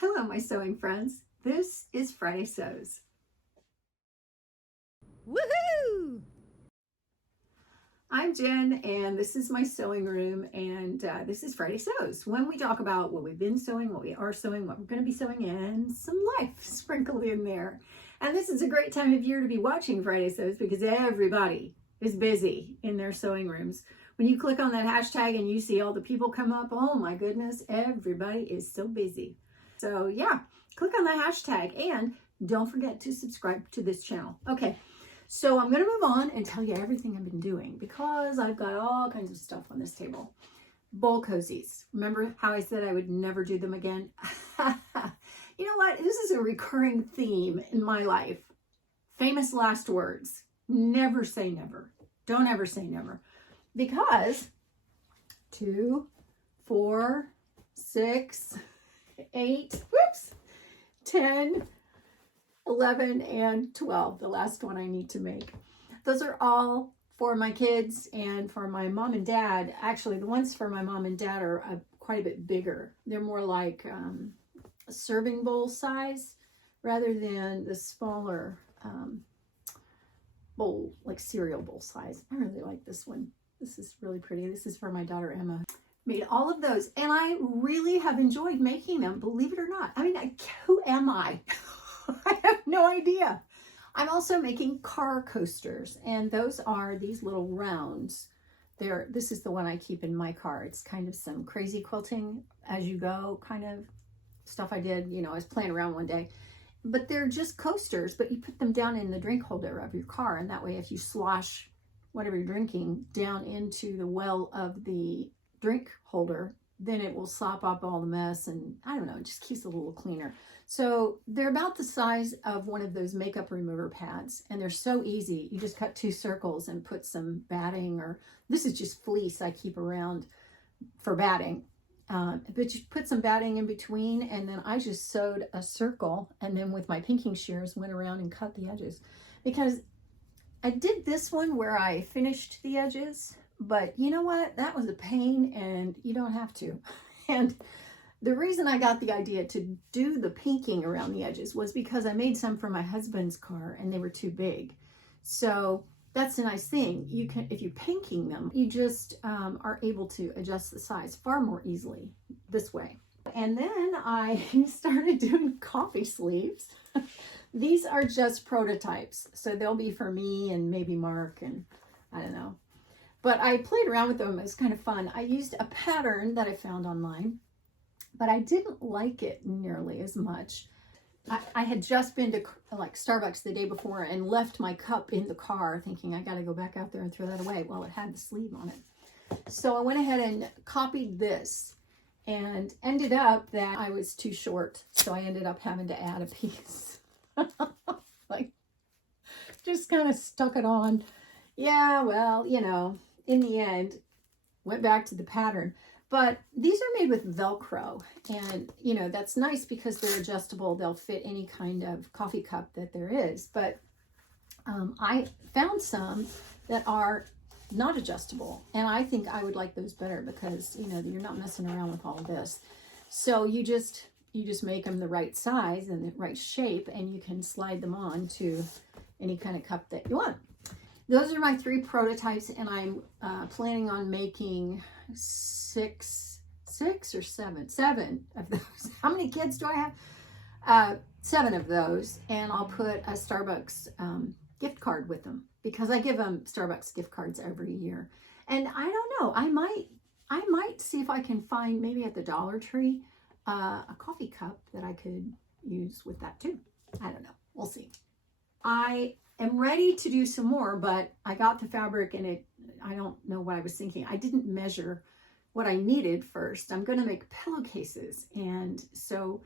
Hello, my sewing friends. This is Friday Sews. Woohoo! I'm Jen, and this is my sewing room, and this is Friday Sews, when we talk about what we've been sewing, what we are sewing, what we're going to be sewing, and some life sprinkled in there. And this is a great time of year to be watching Friday Sews because everybody is busy in their sewing rooms. When you click on that hashtag and you see all the people come up, oh my goodness, everybody is so busy. So yeah, click on that hashtag and don't forget to subscribe to this channel. Okay, so I'm going to move on and tell you everything I've been doing because I've got all kinds of stuff on this table. Bowl cozies. Remember how I said I would never do them again? You know what? This is a recurring theme in my life. Famous last words. Never say never. Don't ever say never. Because 2, 4, 6, 8, 10, 11, and 12. The last one I need to make. Those are all for my kids and for my mom and dad. Actually, the ones for my mom and dad are quite a bit bigger. They're more like a serving bowl size rather than the smaller bowl, like cereal bowl size. I really like this one. This is really pretty. This is for my daughter Emma. Made all of those, and I really have enjoyed making them, believe it or not. I mean, who am I? I have no idea. I'm also making car coasters, and those are these little rounds. This is the one I keep in my car. It's kind of some crazy quilting as you go kind of stuff I did. You know, I was playing around one day. But they're just coasters, but you put them down in the drink holder of your car, and that way if you slosh whatever you're drinking down into the well of the drink holder, then it will sop up all the mess, and I don't know, it just keeps it a little cleaner. So they're about the size of one of those makeup remover pads, and they're so easy. You just cut 2 circles and put some batting, or this is just fleece I keep around for batting. But you put some batting in between, and then I just sewed a circle, and then with my pinking shears went around and cut the edges. Because I did this one where I finished the edges, but you know what? That was a pain, and you don't have to. And the reason I got the idea to do the pinking around the edges was because I made some for my husband's car, and they were too big. So that's a nice thing. You can, if you're pinking them, you just are able to adjust the size far more easily this way. And then I started doing coffee sleeves. These are just prototypes, so they'll be for me and maybe Mark, and I don't know. But I played around with them. It was kind of fun. I used a pattern that I found online, but I didn't like it nearly as much. I had just been to like Starbucks the day before and left my cup in the car thinking I got to go back out there and throw that away. Well, it had the sleeve on it. So I went ahead and copied this and ended up that I was too short. So I ended up having to add a piece. Like, just kind of stuck it on. Yeah, well, you know, in the end, went back to the pattern. But these are made with Velcro, and you know, that's nice because they're adjustable. They'll fit any kind of coffee cup that there is. But I found some that are not adjustable, and I think I would like those better because, you know, you're not messing around with all of this. So you just make them the right size and the right shape, and you can slide them on to any kind of cup that you want. Those are my 3 prototypes, and I'm planning on making 6 or 7 of those. How many kids do I have? 7 of those, and I'll put a Starbucks gift card with them because I give them Starbucks gift cards every year. And I don't know, I might see if I can find maybe at the Dollar Tree a coffee cup that I could use with that too. I don't know, we'll see. I am ready to do some more, but I got the fabric and I don't know what I was thinking. I didn't measure what I needed first. I'm going to make pillowcases, and so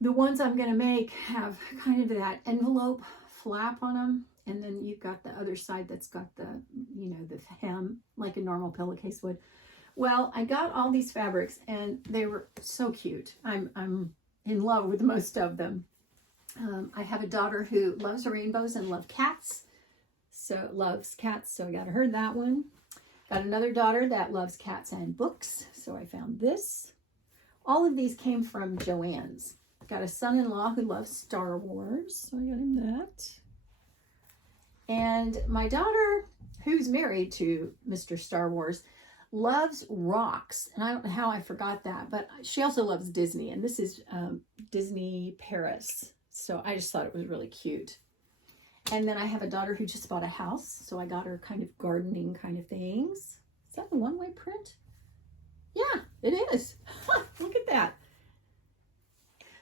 the ones I'm going to make have kind of that envelope flap on them, and then you've got the other side that's got the, you know, the hem like a normal pillowcase would. Well, I got all these fabrics and they were so cute. I'm in love with most of them. I have a daughter who loves rainbows and loves cats, so I got her that one. Got another daughter that loves cats and books, so I found this. All of these came from Joanns. got a son-in-law who loves Star Wars, so I got him that. And my daughter, who's married to Mr. Star Wars, loves rocks. And I don't know how I forgot that, but she also loves Disney. And this is Disney Paris. So I just thought it was really cute. And then I have a daughter who just bought a house. So I got her kind of gardening kind of things. Is that a one-way print? Yeah, it is. Look at that.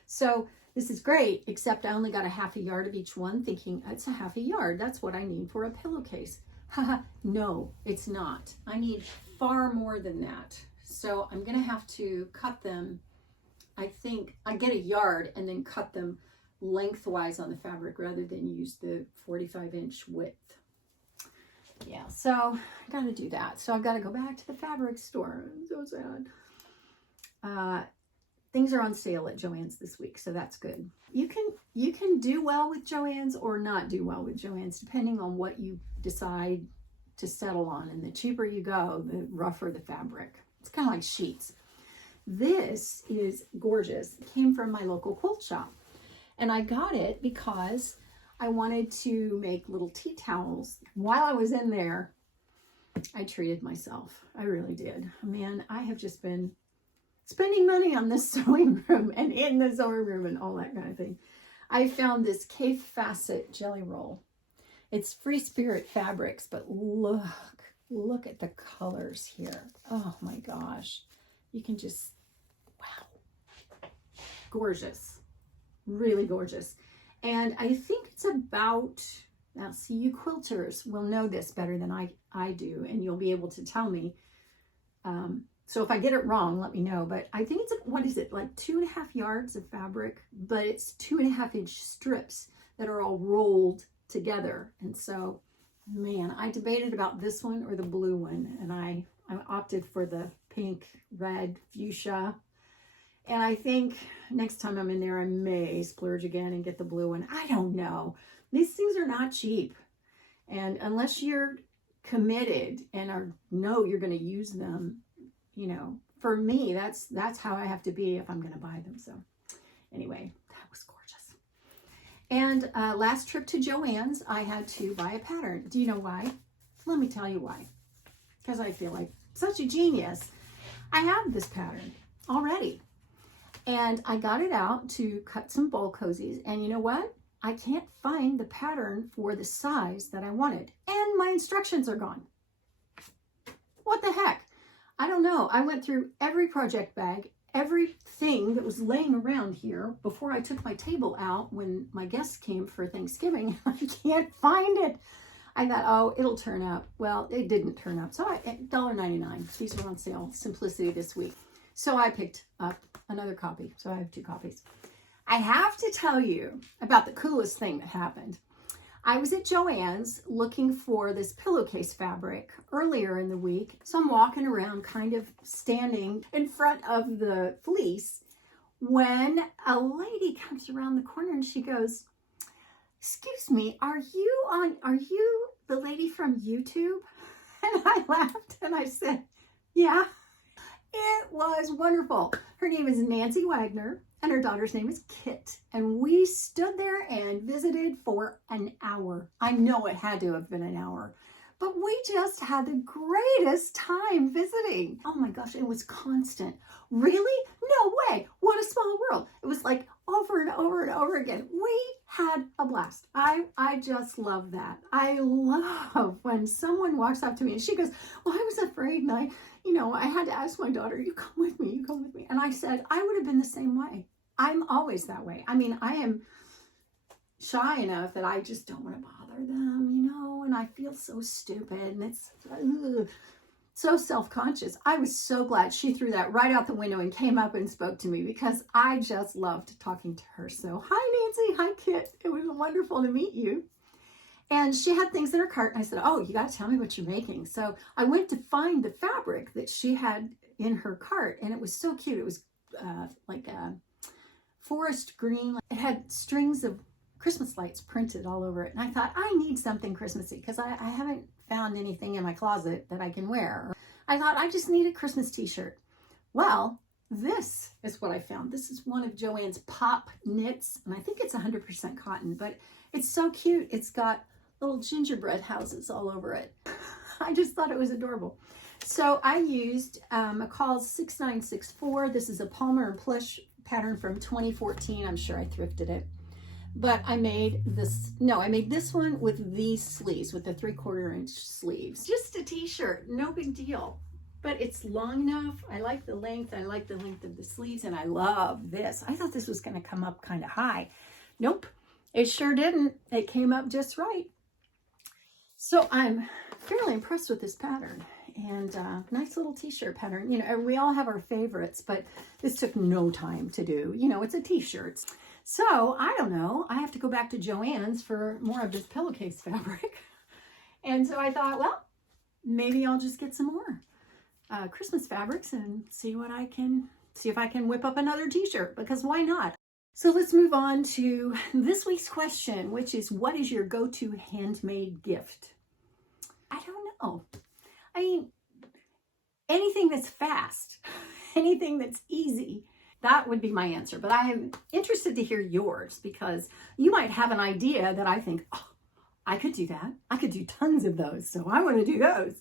So this is great, except I only got a half a yard of each one, thinking it's a half a yard. That's what I need for a pillowcase. Haha, no, it's not. I need far more than that. So I'm going to have to cut them. I think I get a yard and then cut them lengthwise on the fabric rather than use the 45-inch width. Yeah, so I got to do that. So I've got to go back to the fabric store. I'm so sad. Things are on sale at Joanns this week, so that's good. You can do well with Joanns or not do well with Joanns, depending on what you decide to settle on. And the cheaper you go, the rougher the fabric. It's kind of like sheets. This is gorgeous. It came from my local quilt shop. And I got it because I wanted to make little tea towels. While I was in there, I treated myself. I really did. Man, I have just been spending money on this sewing room and in the sewing room and all that kind of thing. I found this Cave Facet jelly roll. It's Free Spirit Fabrics, but look at the colors here. Oh my gosh. You can just, wow. Gorgeous. Really gorgeous. And I think it's about, now see, you quilters will know this better than I do, and you'll be able to tell me. So if I get it wrong, let me know. But I think it's, what is it, like 2.5 yards of fabric, but it's 2.5-inch strips that are all rolled together. And so, man, I debated about this one or the blue one, and I opted for the pink, red, fuchsia. And I think next time I'm in there, I may splurge again and get the blue one. I don't know. These things are not cheap. And unless you're committed and know you're going to use them, you know, for me, that's how I have to be if I'm going to buy them. So anyway, that was gorgeous. And last trip to Joanns, I had to buy a pattern. Do you know why? Let me tell you why. Because I feel like such a genius. I have this pattern already. And I got it out to cut some bowl cozies. And you know what? I can't find the pattern for the size that I wanted. And my instructions are gone. What the heck? I don't know. I went through every project bag, everything that was laying around here before I took my table out when my guests came for Thanksgiving. I can't find it. I thought, oh, it'll turn up. Well, it didn't turn up. So $1.99. These were on sale. Simplicity this week. So I picked up another copy. So I have 2 copies. I have to tell you about the coolest thing that happened. I was at Joanns looking for this pillowcase fabric earlier in the week. So I'm walking around kind of standing in front of the fleece when a lady comes around the corner and she goes, "Excuse me, are you the lady from YouTube?" And I laughed and I said, "Yeah." It was wonderful. Her name is Nancy Wagner and her daughter's name is Kit. And we stood there and visited for an hour. I know it had to have been an hour, but we just had the greatest time visiting. Oh my gosh, it was constant. Really? No way. What a small world. It was like over and over and over again. We had a blast. I just love that. I love when someone walks up to me and she goes, "Well, I was afraid and I had to ask my daughter, you come with me, you come with me." And I said, I would have been the same way. I'm always that way. I mean, I am shy enough that I just don't want to bother them, and I feel so stupid and it's so self-conscious. I was so glad she threw that right out the window and came up and spoke to me because I just loved talking to her. So hi, Nancy. Hi, Kit. It was wonderful to meet you. And she had things in her cart. And I said, "Oh, you got to tell me what you're making." So I went to find the fabric that she had in her cart. And it was so cute. It was like a forest green. It had strings of Christmas lights printed all over it. And I thought, I need something Christmassy because I haven't found anything in my closet that I can wear. I thought I just need a Christmas t-shirt. Well, this is what I found. This is one of Joann's pop knits, and I think it's 100% cotton, but it's so cute. It's got little gingerbread houses all over it. I just thought it was adorable. So I used McCall's 6964. This is a Palmer and Plesch pattern from 2014. I'm sure I thrifted it. But I made this, no, I made this one with these sleeves, with the 3/4 inch sleeves. Just a t-shirt, no big deal. But it's long enough. I like the length. I like the length of the sleeves, and I love this. I thought this was going to come up kind of high. Nope, it sure didn't. It came up just right. So I'm fairly impressed with this pattern. And nice little t-shirt pattern. You know, and we all have our favorites, but this took no time to do. You know, it's a t-shirt. So I don't know. I have to go back to Joann's for more of this pillowcase fabric. And so I thought, well, maybe I'll just get some more Christmas fabrics and see if I can whip up another t-shirt, because why not? So let's move on to this week's question, which is, what is your go-to handmade gift? I don't know. I mean, anything that's fast, anything that's easy, that would be my answer. But I am interested to hear yours, because you might have an idea that I think, oh, I could do that. I could do tons of those. So I want to do those.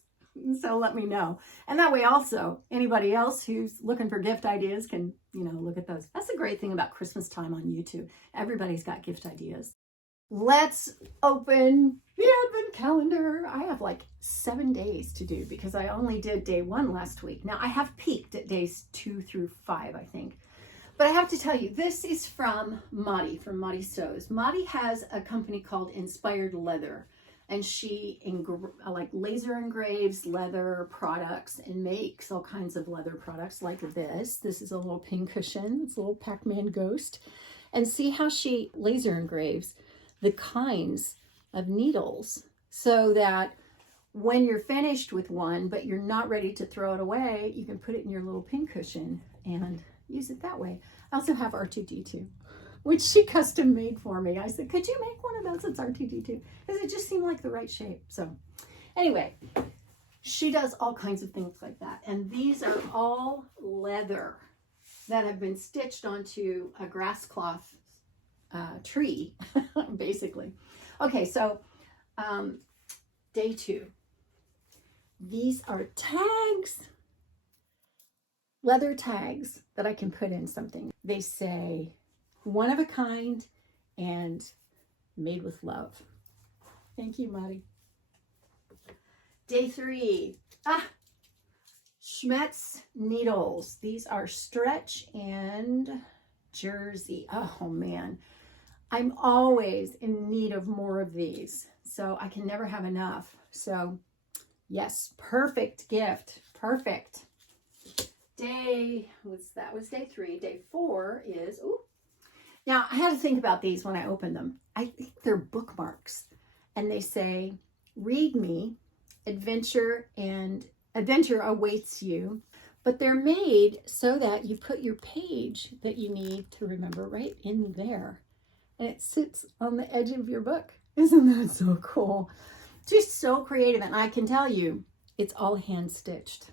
So let me know. And that way also, anybody else who's looking for gift ideas can, you know, look at those. That's the great thing about Christmas time on YouTube. Everybody's got gift ideas. Let's open the advent calendar. I have like 7 days to do, because I only did day 1 last week. Now I have peaked at days 2 through 5, I think. But I have to tell you, this is from Maddie, from FRIDAYSEWS. Maddie has a company called Inspired Leather, and she like laser engraves leather products and makes all kinds of leather products like this. This is a little pincushion. It's a little Pac-Man ghost. And see how she laser engraves the kinds of needles, so that when you're finished with one, but you're not ready to throw it away, you can put it in your little pincushion and use it that way. I also have R2D2, which she custom made for me. I said, could you make one of those that's R2D2? Because it just seemed like the right shape. So anyway, she does all kinds of things like that. And these are all leather that have been stitched onto a grass cloth tree, basically. Okay, so day 2. These are tags, leather tags that I can put in something. They say one of a kind and made with love. Thank you, Maddie. Day 3. Schmetz needles. These are stretch and jersey. Oh man, I'm always in need of more of these, so I can never have enough. So yes, perfect gift. Perfect. That was day 3. Day 4 is, ooh. Now I had to think about these when I opened them. I think they're bookmarks, and they say, read me, adventure awaits you. But they're made so that you put your page that you need to remember right in there. And it sits on the edge of your book. Isn't that so cool? Just so creative. And I can tell you, it's all hand stitched.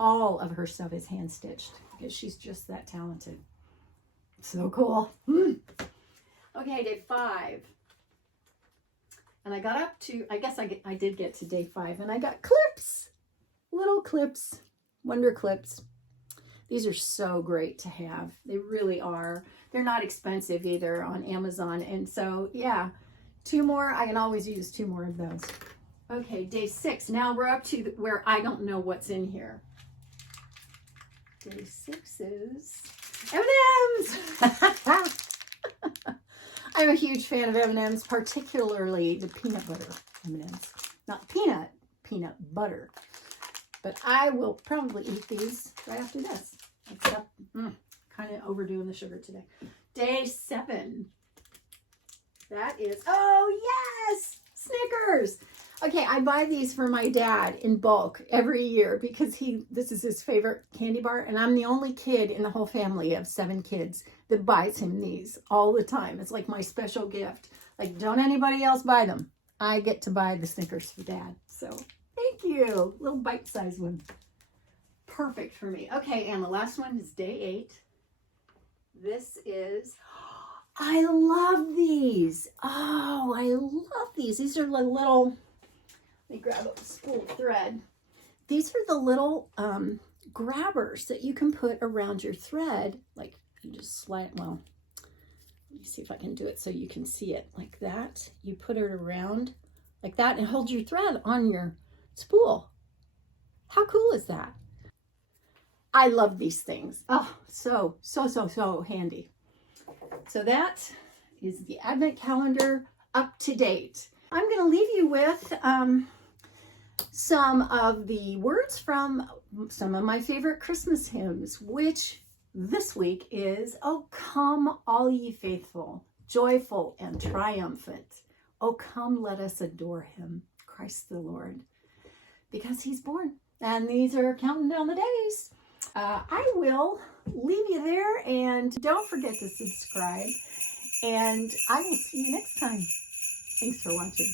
All of her stuff is hand stitched, because she's just that talented. So cool. Okay, day 5. And I got up to, I guess I did get to day 5, and I got clips. Little clips. Wonder clips. These are so great to have. They really are. They're not expensive either on Amazon. And so, yeah, 2 more. I can always use 2 more of those. Okay, day 6. Now we're up to where I don't know what's in here. Day 6 is M&Ms. I'm a huge fan of M&Ms, particularly the peanut butter M&Ms. Not peanut butter. But I will probably eat these right after this. Except, kind of overdoing the sugar today. Day 7. That is, oh yes, Snickers. Okay, I buy these for my dad in bulk every year, because this is his favorite candy bar, and I'm the only kid in the whole family of 7 kids that buys him these all the time. It's like my special gift. Like, don't anybody else buy them. I get to buy the Snickers for Dad. So thank you. Little bite-sized one. perfect for me. Okay, and the last one is day 8. This is, I love these. Oh, I love these. These are the little, let me grab a spool of thread. These are the little grabbers that you can put around your thread. Like you just slide, well, let me see if I can do it so you can see it like that. You put it around like that and hold your thread on your spool. How cool is that? I love these things. Oh, so handy. So that is the Advent calendar up to date. I'm going to leave you with some of the words from some of my favorite Christmas hymns, which this week is, "Oh, come all ye faithful, joyful and triumphant. Oh, come, let us adore him, Christ the Lord, because he's born." And these are counting down the days. I will leave you there, and don't forget to subscribe, and I will see you next time. Thanks for watching.